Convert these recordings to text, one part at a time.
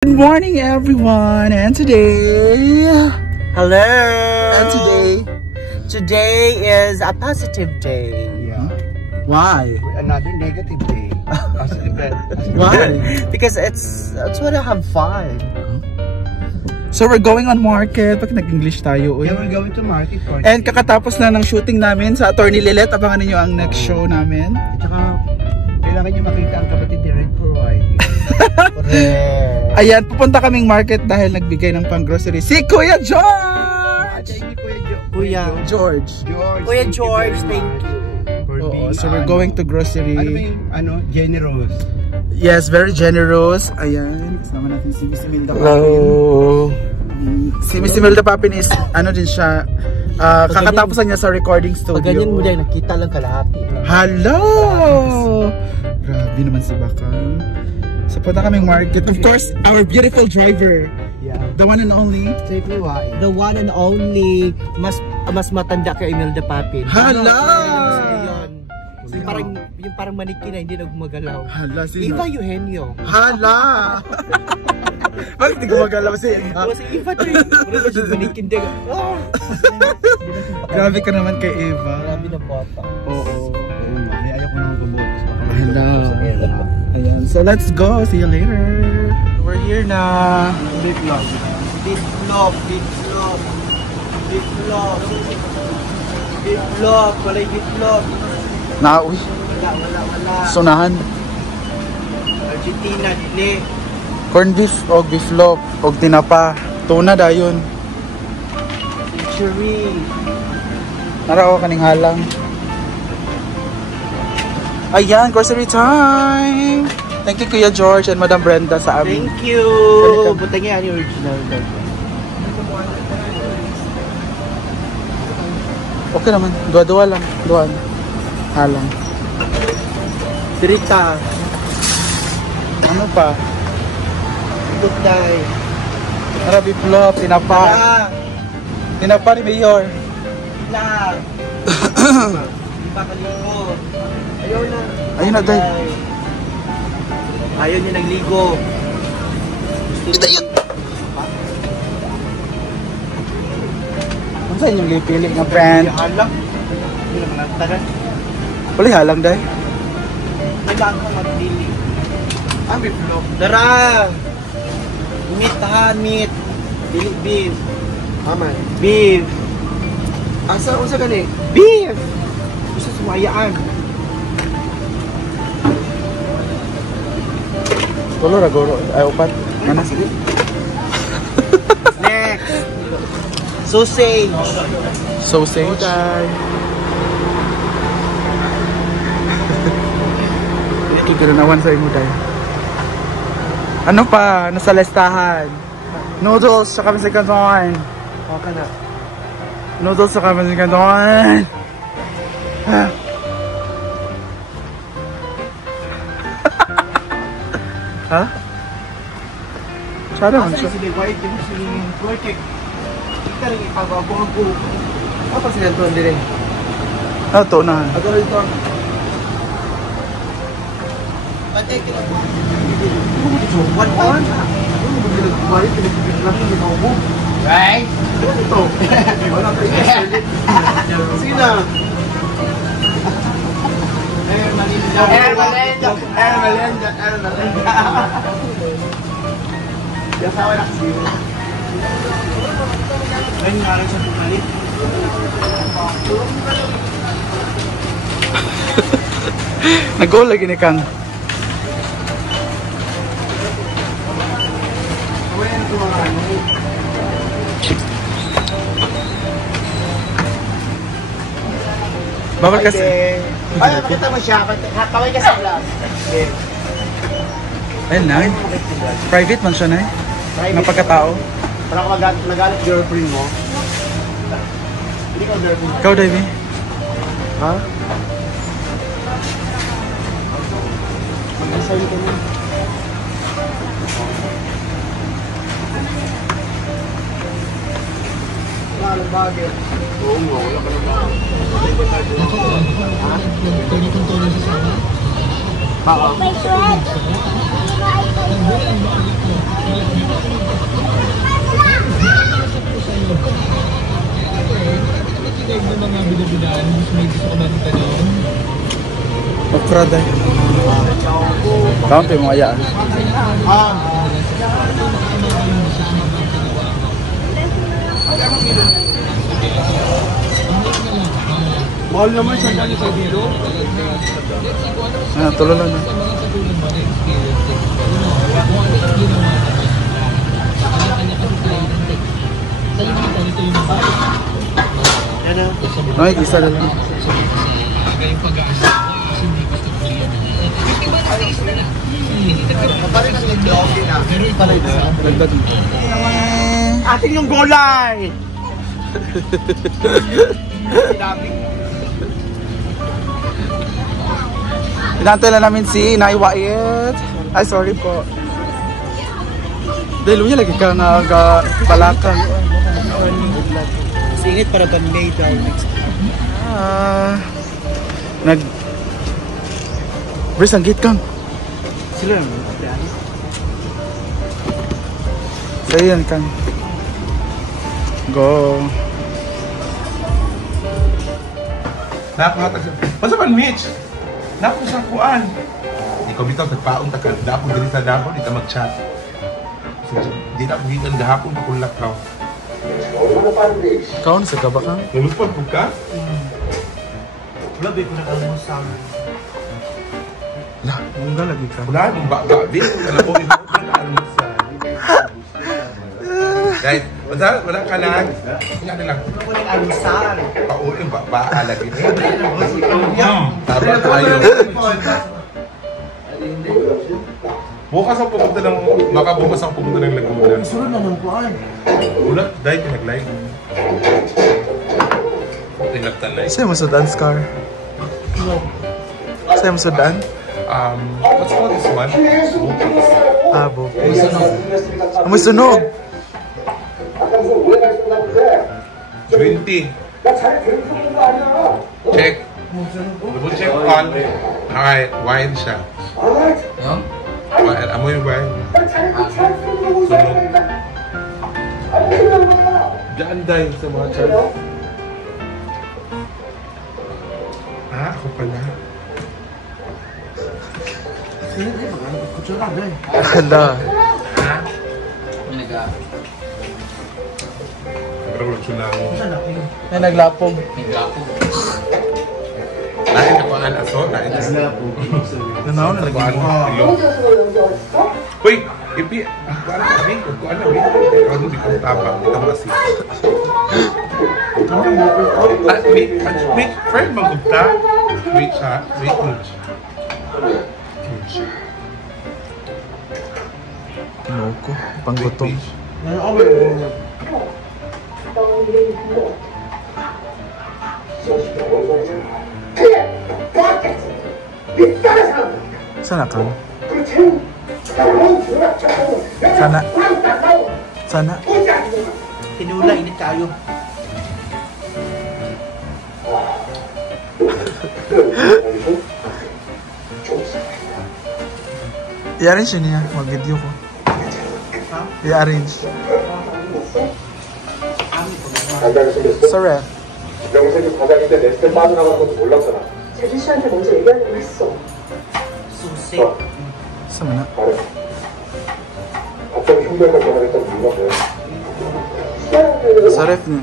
Good morning, everyone, and hello. And today is a positive day. Yeah. Why? Another negative day. Why? Because it's want to have fun. So we're going on market. Bakit nag-English tayo? Yeah, we're going to market for And kakatapos na ng shooting namin sa Attorney Lilet. Abangan niyo ang next show namin. At saka, kailangan niyo makita ang kapatid ni Red Provide. Ayan, pupunta kaming market dahil nagbigay ng pang-grocery si Kuya George! Kuya George. Kuya George, thank you. Oo, so we're going to grocery. Ano ba yung, generous? Yes, very generous. Ayan, kasama natin si Miss Imelda Papin. Hello. Si Miss Imelda Papin is, ano din siya, kakatapusan niya sa recording studio. Pag ganyan mo dyan, nakita lang kalahati. Hello! Grabe naman si Bakang. So punta kaming market. Of course, our beautiful driver. Yeah. The one and only. Safely why? The one and only, mas matanda kay Imelda Papin. Hala! Yung parang manikin na hindi na gumagalaw. Hala, sino? Eva Eugenio. Hala! Bakit di gumagalaw si Eva? Si Eva din. Yung manikin din. Grabe ka naman kay Eva. Grabe na bata. Oo. May ayaw ko nang bumutos. Hala. Ayan, so let's go. See you later. We're here na. Beef vlog. Beef vlog. Beef vlog. Beef vlog. Beef vlog. Walay beef vlog. Nauwi. Wala. Sunahan. Argentina, dili. Corn beef o beef loaf o tinapa. Tuna dayon. Century. Narao kaning halang. Ayan, grocery time! Thank you Kuya George and Madam Brenda sa amin. Thank you! Butang yan yung original. Okay naman, dua-dua lang. Duan. Halang. Dirita. Ano pa? Tutay. Arabi flop, tinapa. Tinapa ni Mayor. Na. Di ba kaligo? Ayaw na. Ayun na, day. Ayaw niya nagligo. Ito yun! Ano saan yung lipili nga brand? Halang. Hindi naman nagtagan. Wala halang, day. Kailangan ko magdili. Beef vlog. Dara! Meat tahan, meat. Dili beef. Aman. Beef. Asa gani? Beef! Gusto sumayaan. Tulo na goro. Ay, upat. Ano? Next. Sausage. Sausage. Kiganawan sa imo tayo. Ano pa? Nasa listahan. Noodles sa kami sa kanton. Okay na. Noodles sa kami sa kanton. Ha? Sana man siya. Sige, white yung swimming pool cake. Kita rin ipagawa ko. Apa sila doon din? Ah, to na. Ato ito. Patay kila ko. One on. Right? Ito. Wala pa rin. Sige na. Air Malenda. Yasawa na kasi yun. Ay, nga sa tumalit. Nag-goal lagi ni Kang. Bawal kasi. Ay, makita mo siya. Kaway ka sa vlog. Ayun na. Private man siya na ng pagkatao. Para ka magalit girlfriend mo. Hindi ka girlfriend. Ikaw, Davey. Ha? Mag-asay ka na. Wala bagay. Oo mo, wala ka na bagay. Ha? My friend. okra day. Kaunti mo ayaan. Mahal naman siya dyan sa dito. Tulala na. Yan na. Ay, isa na lang. Atin yung gulay! Inantay lang namin si Nay Wyatt. Ay, sorry po. Dahil niya lagi ka nga balakang. Singit para banlay daw next time. Bris, ang gate kang. Sila naman. So yan kang. Go. Nakakatag. Basta man, Mitch? Napo sa kuan. Ikaw bitaw nagpaon ta ka dapo diri sa dapo di ta mag-chat. Di na gikan gahapon pakulak ka. Kaon sa gaba ka? Nalupad pud ka? Wala ba ko nakalmusang? La, mungga lagi ka. Wala mong ba di kana ko ito na almusa. Guys, wala ka lang. Ina na lang. Ako nag-almusal. Pauwi ba alagi ni. Tama tayo. Bukas ang pupunta ng, baka bukas ang pupunta ng Laguna. Sunod na ng kuhan. Wala, dahil pinag-live. Tinagtanay. Sa'yo mo sa dance car? No. Sa'yo mo sa dan? What's called this one? Bukis. Abo. Amoy sunog. 20. Check. Double check on. Alright, wine siya. Wine, amoy wine. Sunog. Diyan dahil sa mga chan. Ako pala. Hala. Nagrevolusyon lang. May naglapong. Lain na kuhaan aso, lain na. Nanaw na lagi mo. Uy, ipi, kuhaan na rin, kuhaan na rin. Ano di ko tapang, itang masik. Wait, friend, magugta. Wait siya, wait mo. Tinoko, panggutom. Sana ka? Sana. Sana. Tinula, init kayo. I-arrange yun niya. Mag-video ko. I-arrange. Sorry. 명색이 과장인데 내 스텝 빠져나가는 것도 몰랐잖아. 재주 씨한테 먼저 얘기하려고 했어. Susi. Sama na. 말해. 갑자기 흉내를 전하겠다는 이유가 뭐야? Sa ref niya.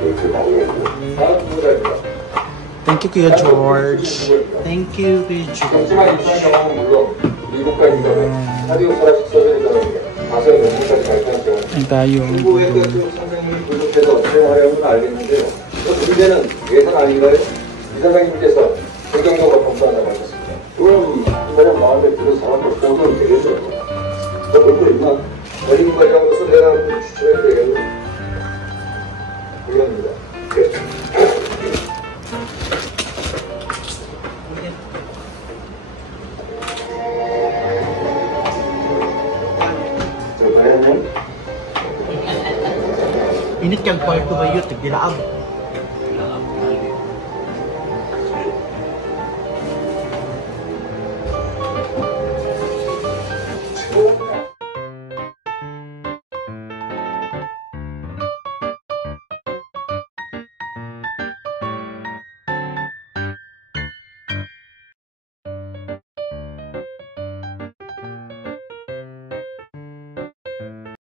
이렇게 나오겠고. 다음 누구다입니다. Thank you, Kuya George. Thank you, Kuya 정치만 George. 입시한 경험은 물론 미국과 인간의 사디오 사라식 서전이라는 가상의 논문까지 발표한 경우 Ay tayo. 중국의 그 선생님이 부족해서 사용하려는 건 알겠는데요. 또 문제는 예산 아닌가요? 이사장님께서 긍정적으로 검토한다고 하셨습니다. 그럼 이 사람 마음에 들은 사람들 보도는 되겠죠. 너 볼거 있나? 어린 과장으로서 내가 추천해도 되겠네. 이겁니다. Init kang kwarto ba yun? Tigdilaab.